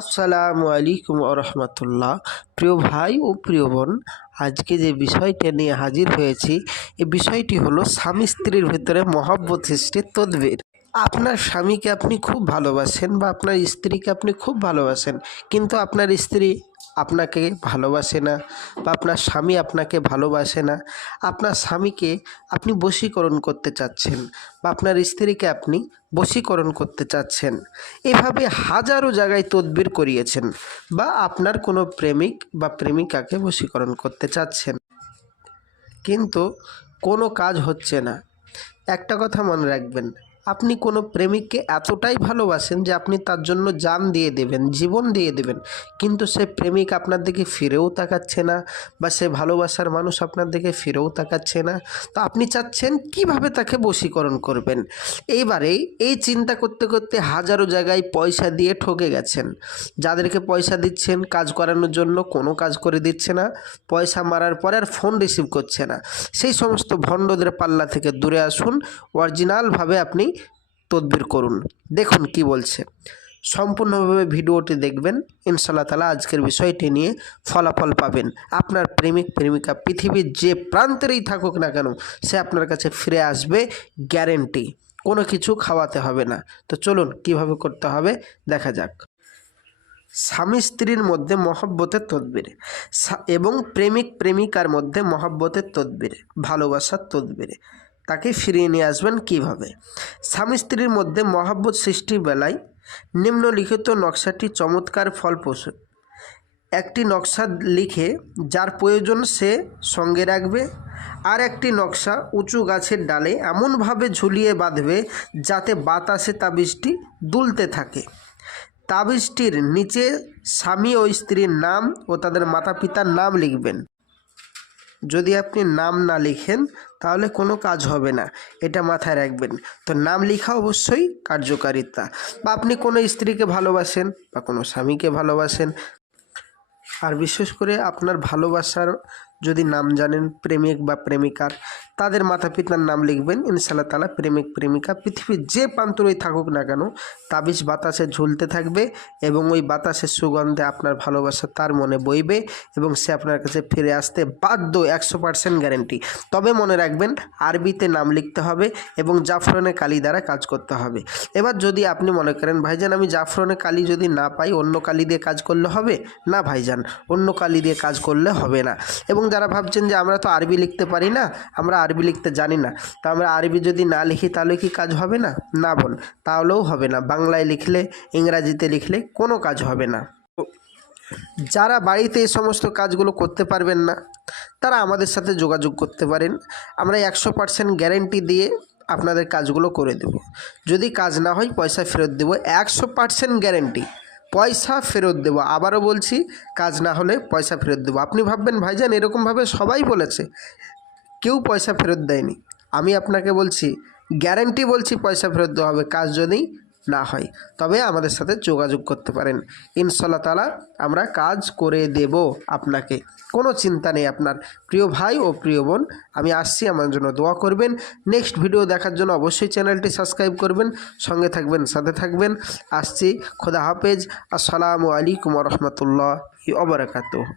আসসালামু আলাইকুম রহমতুল্লাহ। প্রিয় ভাই ও প্রিয় বোন, আজকে যে বিষয়টা নিয়ে হাজির হয়েছি, এই বিষয়টি হলো স্বামী স্ত্রীর ভিতরে মহব্বত সৃষ্টির তদবির। আপনার স্বামীকে আপনি খুব ভালোবাসেন বা আপনার স্ত্রীকে আপনি খুব ভালোবাসেন, কিন্তু আপনার স্ত্রী আপনাকে ভালোবাসে না বা আপনার স্বামী আপনাকে ভালোবাসে না। আপনার স্বামীকে আপনি বশীকরণ করতে চাচ্ছেন বা আপনার স্ত্রীকে আপনি বশীকরণ করতে চাচ্ছেন। এভাবে হাজারো জায়গায় তদবির করিয়েছেন বা আপনার কোনো প্রেমিক বা প্রেমিকাকে বশীকরণ করতে চাচ্ছেন, কিন্তু কোনো কাজ হচ্ছে না। একটা কথা মনে রাখবেন, আপনি কোনো প্রেমিককে এতটাই ভালোবাসেন যে আপনি তার জন্য জান দিয়ে দেবেন, জীবন দিয়ে দেবেন, কিন্তু সে প্রেমিক আপনার দিকে ফিরেও তাকাচ্ছে না বা সে ভালোবাসার মানুষ আপনার দিকে ফিরেও তাকাচ্ছে না। তো আপনি চাচ্ছেন কিভাবে তাকে বশীকরণ করবেন। এইবারেই এই চিন্তা করতে করতে হাজারো জায়গায় পয়সা দিয়ে ঠকে গেছেন। যাদেরকে পয়সা দিচ্ছেন কাজ করানোর জন্য, কোনো কাজ করে দিচ্ছে না, পয়সা মারার পরে আর ফোন রিসিভ করছে না। সেই সমস্ত ভণ্ডদের পাল্লা থেকে দূরে আসুন, অরিজিনালভাবে আপনি তদবির করুন। দেখুন কি বলছে, সম্পূর্ণভাবে ভিডিওটি দেখবেন। ইনশাআল্লাহ তাআলা আজকের বিষয়টি নিয়ে ফলাফল পাবেন। আপনার প্রেমিক প্রেমিকা পৃথিবীর যে প্রান্তেরই থাকুক না কেন, সে আপনার কাছে ফিরে আসবে, গ্যারেন্টি। কোনো কিছু খাওয়াতে হবে না। তো চলুন কিভাবে করতে হবে দেখা যাক। স্বামী স্ত্রীর মধ্যে মহব্বতের তদবির এবং প্রেমিক প্রেমিকার মধ্যে মহব্বতের তদবির, ভালোবাসার তদবির, তাকে ফিরিয়ে নিয়ে আসবেন কিভাবে। স্বামী স্ত্রীর মধ্যে মহব্বত সৃষ্টির বেলায় নিম্নলিখিত নকশাটি চমৎকার ফলপ্রসূ। একটি নকশা লিখে যার প্রয়োজন সে সঙ্গে রাখবে, আর একটি নকশা উঁচু গাছের ডালে এমনভাবে ঝুলিয়ে বাঁধবে যাতে বাতাসে তাবিজটি দুলতে থাকে। তাবিজটির নিচে স্বামী ও স্ত্রীর নাম ও তাদের মাতা পিতার নাম লিখবেন। যদি আপনি নাম না লিখেন তাহলে কোনো কাজ হবে না, এটা মাথায় রাখবেন। তো নাম লেখা অবশ্যই কার্যকারিতা। বা আপনি কোনো স্ত্রীকে ভালোবাসেন বা কোনো স্বামীকে ভালোবাসেন, আর বিশেষ করে আপনার ভালোবাসার যদি নাম জানেন প্রেমিক বা প্রেমিকার, তাদের মাতা পিতার নাম লিখবেন। ইনশাআল্লাহ তাআলা প্রেমিক প্রেমিকা পৃথিবীর যে প্রান্তরেই থাকুক না কেন, তাবিজ বাতাসে ঝুলতে থাকবে এবং ওই বাতাসের সুগন্ধে আপনার ভালোবাসা তার মনে বইবে এবং সে আপনার কাছে ফিরে আসতে বাধ্য, 100% গ্যারেন্টি। তবে মনে রাখবেন, আরবিতে নাম লিখতে হবে এবং জাফরানে কালি দ্বারা কাজ করতে হবে। এবার যদি আপনি মনে করেন ভাইজান আমি জাফরানে কালি যদি না পাই অন্য কালি দিয়ে কাজ করলে হবে, না ভাইজান, অন্য কালি দিয়ে কাজ করলে হবে না। এবং যারা ভাবছেন যে আমরা তো আরবি লিখতে পারি না, আমরা আরবি লিখতে জানি না, তা আমরা আরবি যদি না লিখি তাহলে কি কাজ হবে না? না বোন, তাহলেও হবে না। বাংলায় লিখলে, ইংরাজিতে লিখলে কোনো কাজ হবে না। যারা বাড়িতে এই সমস্ত কাজগুলো করতে পারবেন না, তারা আমাদের সাথে যোগাযোগ করতে পারেন। আমরা 100% গ্যারেন্টি দিয়ে আপনাদের কাজগুলো করে দেব। যদি কাজ না হয় পয়সা ফেরত দেব, 100% গ্যারেন্টি, পয়সা ফেরত দেবো। আবারও বলছি, কাজ না হলে পয়সা ফেরত দেবো। আপনি ভাববেন ভাইজান এরকমভাবে সবাই বলেছে, কেউ পয়সা ফেরত দেয়নি। আমি আপনাকে বলছি, গ্যারেন্টি বলছি, পয়সা ফেরত দেওয়া হবে কাজ যদি না হয়। তবে আমাদের সাথে যোগাযোগ করতে পারেন। ইনশাআল্লাহ তাআলা আমরা কাজ করে দেব আপনাকে, কোনো চিন্তা নেই আপনার। প্রিয় ভাই ও প্রিয় বোন, আমি আসছি, আমার জন্য দোয়া করবেন। নেক্সট ভিডিও দেখার জন্য অবশ্যই চ্যানেলটি সাবস্ক্রাইব করবেন, সঙ্গে থাকবেন, সাথে থাকবেন। আসছি, খোদা হাফেজ। আসসালামু আলাইকুম রহমতুল্লাহি ওয়া বারাকাতুহু।